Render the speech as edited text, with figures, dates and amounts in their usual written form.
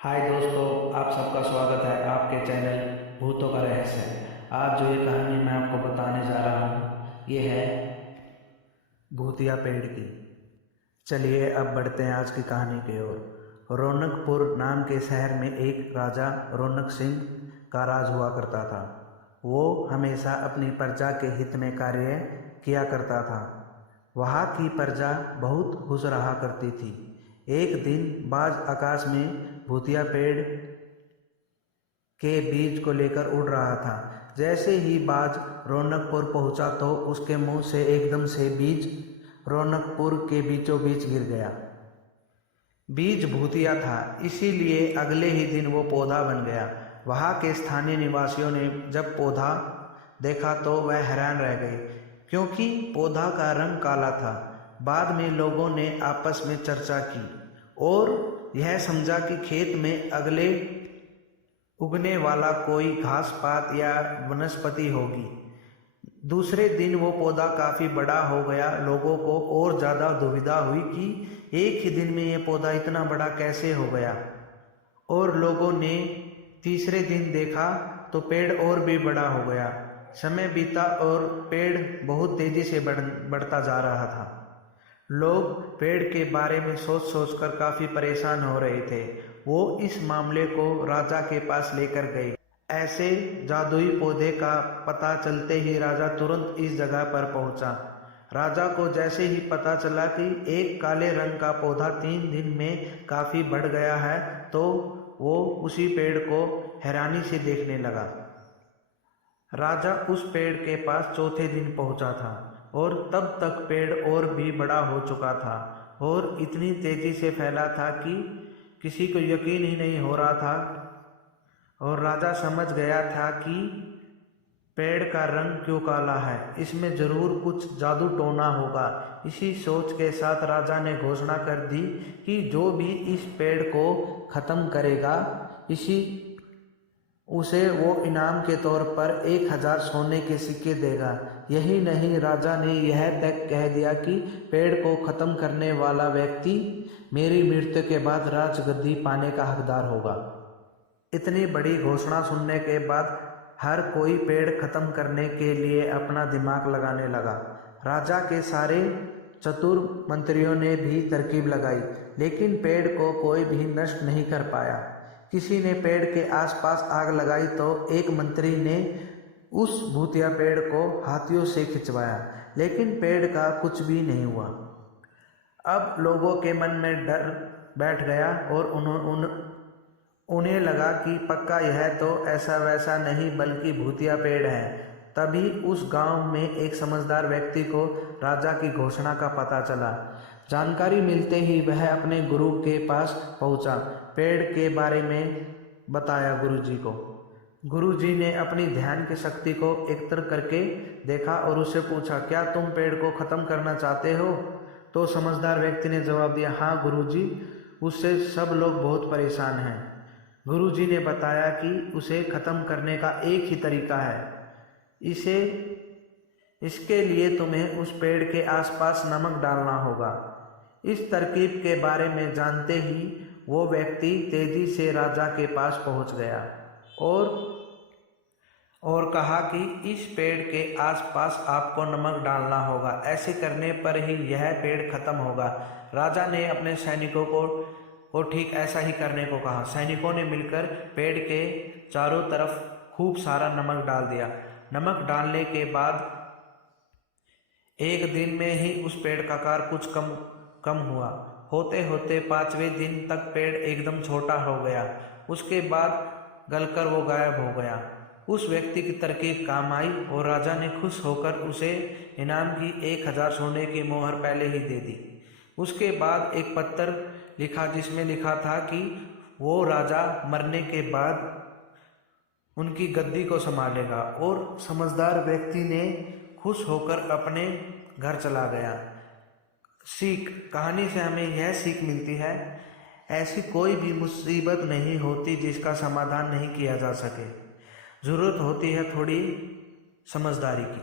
हाय दोस्तों, आप सबका स्वागत है आपके चैनल भूतों का रहस्य। आज जो ये कहानी मैं आपको बताने जा रहा हूँ ये है भूतिया पेड़ की। चलिए अब बढ़ते हैं आज की कहानी की ओर। रौनकपुर नाम के शहर में एक राजा रौनक सिंह का राज हुआ करता था। वो हमेशा अपनी प्रजा के हित में कार्य किया करता था। वहाँ की प्रजा बहुत खुश रहा करती थी। एक दिन बाज आकाश में भूतिया पेड़ के बीज को लेकर उड़ रहा था। जैसे ही बाज रौनकपुर पहुंचा तो उसके मुंह से एकदम से बीज रौनकपुर के बीचों बीच गिर गया। बीज भूतिया था, इसीलिए अगले ही दिन वो पौधा बन गया। वहाँ के स्थानीय निवासियों ने जब पौधा देखा तो वह हैरान रह गए, क्योंकि पौधा का रंग काला था। बाद में लोगों ने आपस में चर्चा की और यह समझा कि खेत में अगले उगने वाला कोई घास पात या वनस्पति होगी। दूसरे दिन वो पौधा काफ़ी बड़ा हो गया। लोगों को और ज़्यादा दुविधा हुई कि एक ही दिन में ये पौधा इतना बड़ा कैसे हो गया। और लोगों ने तीसरे दिन देखा तो पेड़ और भी बड़ा हो गया। समय बीता और पेड़ बहुत तेज़ी से बढ़ता जा रहा था। लोग पेड़ के बारे में सोच सोचकर काफ़ी परेशान हो रहे थे। वो इस मामले को राजा के पास लेकर गए। ऐसे जादुई पौधे का पता चलते ही राजा तुरंत इस जगह पर पहुंचा। राजा को जैसे ही पता चला कि एक काले रंग का पौधा 3 दिन में काफ़ी बढ़ गया है तो वो उसी पेड़ को हैरानी से देखने लगा। राजा उस पेड़ के पास चौथे दिन पहुंचा था और तब तक पेड़ और भी बड़ा हो चुका था और इतनी तेज़ी से फैला था कि किसी को यकीन ही नहीं हो रहा था। और राजा समझ गया था कि पेड़ का रंग क्यों काला है, इसमें ज़रूर कुछ जादू टोना होगा। इसी सोच के साथ राजा ने घोषणा कर दी कि जो भी इस पेड़ को ख़त्म करेगा उसे वो इनाम के तौर पर 1000 सोने के सिक्के देगा। यही नहीं, राजा ने यह तक कह दिया कि पेड़ को ख़त्म करने वाला व्यक्ति मेरी मृत्यु के बाद राजगद्दी पाने का हकदार होगा। इतनी बड़ी घोषणा सुनने के बाद हर कोई पेड़ ख़त्म करने के लिए अपना दिमाग लगाने लगा। राजा के सारे चतुर मंत्रियों ने भी तरकीब लगाई, लेकिन पेड़ को कोई भी नष्ट नहीं कर पाया। किसी ने पेड़ के आसपास आग लगाई तो एक मंत्री ने उस भूतिया पेड़ को हाथियों से खिंचवाया, लेकिन पेड़ का कुछ भी नहीं हुआ। अब लोगों के मन में डर बैठ गया और उन्हें लगा कि पक्का यह तो ऐसा वैसा नहीं बल्कि भूतिया पेड़ है। तभी उस गांव में एक समझदार व्यक्ति को राजा की घोषणा का पता चला। जानकारी मिलते ही वह अपने गुरु के पास पहुंचा। पेड़ के बारे में बताया गुरुजी को। गुरुजी ने अपनी ध्यान की शक्ति को एकत्र करके देखा और उससे पूछा, क्या तुम पेड़ को ख़त्म करना चाहते हो? तो समझदार व्यक्ति ने जवाब दिया, हाँ गुरुजी, उससे सब लोग बहुत परेशान हैं। गुरुजी ने बताया कि उसे ख़त्म करने का एक ही तरीका है। इसके लिए तुम्हें उस पेड़ के आसपास नमक डालना होगा। इस तरकीब के बारे में जानते ही वो व्यक्ति तेजी से राजा के पास पहुंच गया और कहा कि इस पेड़ के आसपास आपको नमक डालना होगा। ऐसे करने पर ही यह पेड़ खत्म होगा। राजा ने अपने सैनिकों को ठीक ऐसा ही करने को कहा। सैनिकों ने मिलकर पेड़ के चारों तरफ खूब सारा नमक डाल दिया। नमक डालने के बाद एक दिन में ही उस पेड़ का आकार कुछ कम हुआ। होते होते 5वें दिन तक पेड़ एकदम छोटा हो गया। उसके बाद गलकर वो गायब हो गया। उस व्यक्ति की तरकीब काम आई और राजा ने खुश होकर उसे इनाम की 1000 सोने की मोहर पहले ही दे दी। उसके बाद एक पत्र लिखा जिसमें लिखा था कि वो राजा मरने के बाद उनकी गद्दी को संभालेगा। और समझदार व्यक्ति ने खुश होकर अपने घर चला गया। सीख, कहानी से हमें यह सीख मिलती है, ऐसी कोई भी मुसीबत नहीं होती जिसका समाधान नहीं किया जा सके। ज़रूरत होती है थोड़ी समझदारी की।